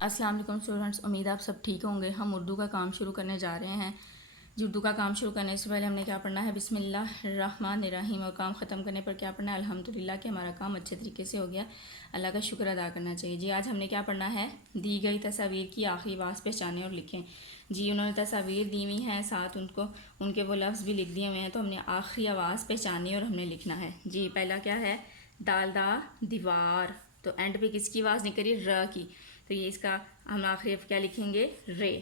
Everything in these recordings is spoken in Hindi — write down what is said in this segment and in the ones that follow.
अस्सलाम वालेकुम स्टूडेंट्स, उम्मीद आप सब ठीक होंगे। हम उर्दू का काम शुरू करने जा रहे हैं। जी, उर्दू का काम शुरू करने से पहले हमने क्या पढ़ना है? बिस्मिल्लाहिर्रहमानिर्रहीम। और काम ख़त्म करने पर क्या पढ़ना है? अल्हम्दुलिल्लाह कि हमारा काम अच्छे तरीके से हो गया। अल्लाह का शुक्र अदा करना चाहिए। जी, आज हमने क्या पढ़ना है? दी गई तस्वीर की आखिरी आवाज़ पहचानें और लिखें। जी, उन्होंने तस्वीर दी हुई हैं, साथ उनको उनके वो लफ्ज़ भी लिख दिए हुए हैं, तो हमने आखिरी आवाज़ पहचानी और हमने लिखना है। जी, पहला क्या है? दालदा दीवार। तो एंड पे किसकी आवाज़ निकली? र की। तो ये इसका हम आखिरी क्या लिखेंगे? रे।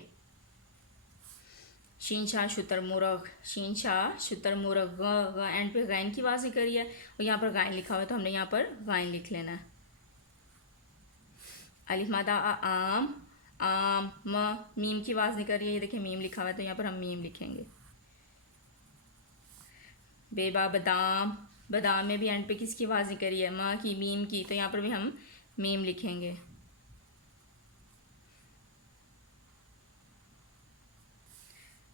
शीन शाह शुतरमुर्ग, शीन शाह शुतरमुर्ग। ग एंड पे गैन की आवाज़ निकल रही है और यहाँ पर गैन लिखा हुआ है, तो हमने यहाँ पर गैन लिख लेना है। अलिफ मादा आम, आम। म मीम की आवाज़ निकल रही है, ये देखिए मीम लिखा हुआ है, तो यहाँ पर हम मीम लिखेंगे। बेबा बादाम, बादाम में भी एंड पे किसकी आवाज़ निकल रही है? म की, मीम की, तो यहाँ पर भी हम मीम लिखेंगे।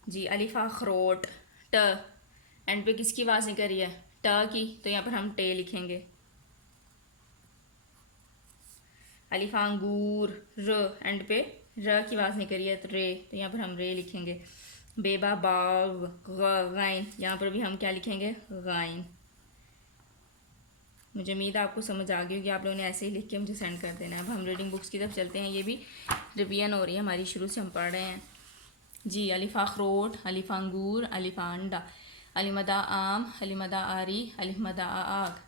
जी, अलिफा अखरोट, ट एंड पे किसकी आवाज़ निकल रही है? ट की, तो यहाँ पर हम टे लिखेंगे। अलिफा अंगूर, र एंड पे र की आवाज़ निकल रही है, तो रे, तो यहाँ पर हम रे लिखेंगे। बेबा बाग, गाइन, यहाँ पर भी हम क्या लिखेंगे? गाइन। मुझे उम्मीद है आपको समझ आ गई होगी। आप लोगों ने ऐसे ही लिख के मुझे सेंड कर देना है। अब हम रीडिंग बुक्स की तरफ चलते हैं। ये भी रिवीजन हो रही है हमारी, शुरू से हम पढ़ रहे हैं। जी, अलिफा अखरोट, अलिफा अंगूर, अलिफा अंडा, अलिमदा आम, अलिमदा आरी, अलिमदा आग।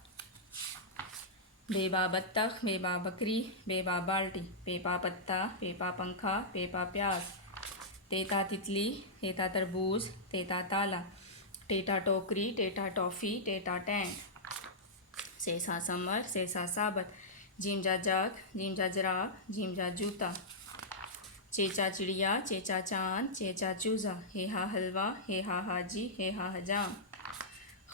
बेबा बत्तख, बेबा बकरी, बेबा बाल्टी, पेपा पत्ता, पेपा पंखा, पेपा प्याज। तेता तितली, तेता तरबूज, तेता ताला, टेटा टोकरी, टेटा टॉफ़ी, टेटा टेंट। सेसा समर, सेसा साबत, जीम जा जग, जीम जा जराब, जीम जा जूता। चेचा चिड़िया, चेचा चांद, चेचा चूज़ा, हे हा हलवा, हे हा हाजी, हे हा हजाम।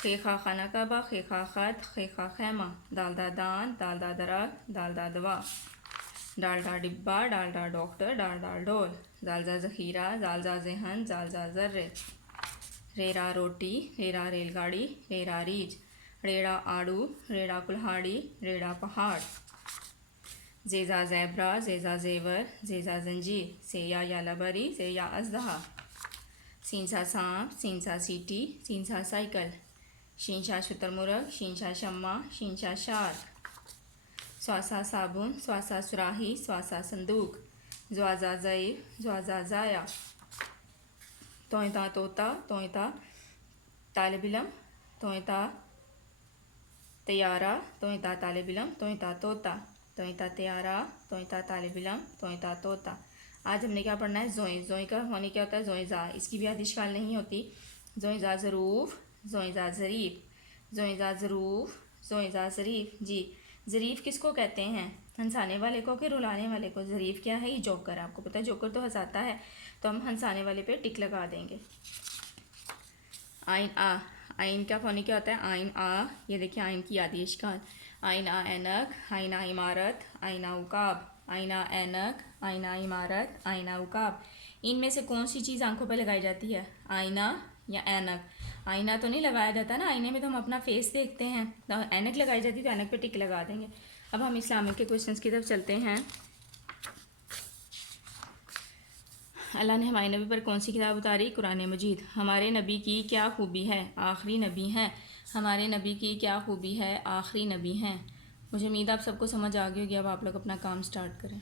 खे खा खाना कबा, खे खा खत, खे खा खैमा, दालदा दान, दालदा दरग, दालदा दवा। डालडा डिब्बा, डालडा डॉक्टर, डालडा डोल, जालजा ज़ख़ीरा, जालजा जहन, जालजा ज़र्रे। रेरा रोटी, रेरा रेलगाड़ी, रेरा रीछ, रेड़ा आड़ू, रेड़ा कुल्हाड़ी, रेड़ा पहाड़। जेजा ज़ेब्रा, जेजा ज़ेवर, जेजा जंजीर, सेया यालाबरी, सेया अजदहा। सींसा सांप, सींसा सीटी, सींसा साइकिल, शींशा शुतरमुर्ग, शींशा शम्मा, शींशा शार्क। स्वासा साबुन, स्वासा सुराही, स्वासा संदूक, ज्वाजा ज़ईफ़, ज्वाजा ज़ाया। तोयता तोता, तोयता तालिब इल्म, तोयता तैयारा, तोयता तालिब इल्म, तोयता तोता, तोयता तैयारा, तोयता तालिब इल्म, तोयता तोता। आज हमने क्या पढ़ना है? जोई। जोई का होने क्या होता है? जोईजा। इसकी भी आदि इश्काल नहीं होती। जोईजा ज़रूफ, जोईजा ज़रीफ, जोईजा ज़रूफ, जोईजा ज़रीफ। जी, ज़रीफ किसको कहते हैं? हंसाने वाले को कि रुलाने वाले को? ज़रीफ क्या है? ये जोकर। आपको पता है जोकर तो हंसाता है, तो हम हंसाने वाले पे टिक लगा देंगे। आइन आ, आइन का फोनी क्या होता है? आइन आ, ये देखिए आइन की आदि इश्काल। आइन आ ऐनक, आइन आ इमारत, आइन आ उकाब, आइन आ ऐनक, आइन आ इमारत, आइन आ उकाब। इनमें से कौन सी चीज़ आंखों पर लगाई जाती है? आईना या ऐनक? आईना तो नहीं लगाया जाता ना, आईने में तो हम अपना फेस देखते हैं। तो ऐनक लगाई जाती है, तो ऐनक पे टिक लगा देंगे। अब हम इस्लामिक के क्वेश्चंस की तरफ चलते हैं। अल्लाह ने हमारे नबी पर कौन सी किताब उतारी? कुरान मजीद। हमारे नबी की क्या खूबी है? आखिरी नबी हैं। हमारे नबी की क्या खूबी है? आखिरी नबी हैं। मुझे उम्मीद आप सबको समझ आ गई होगी। अब आप लोग अपना काम स्टार्ट करें।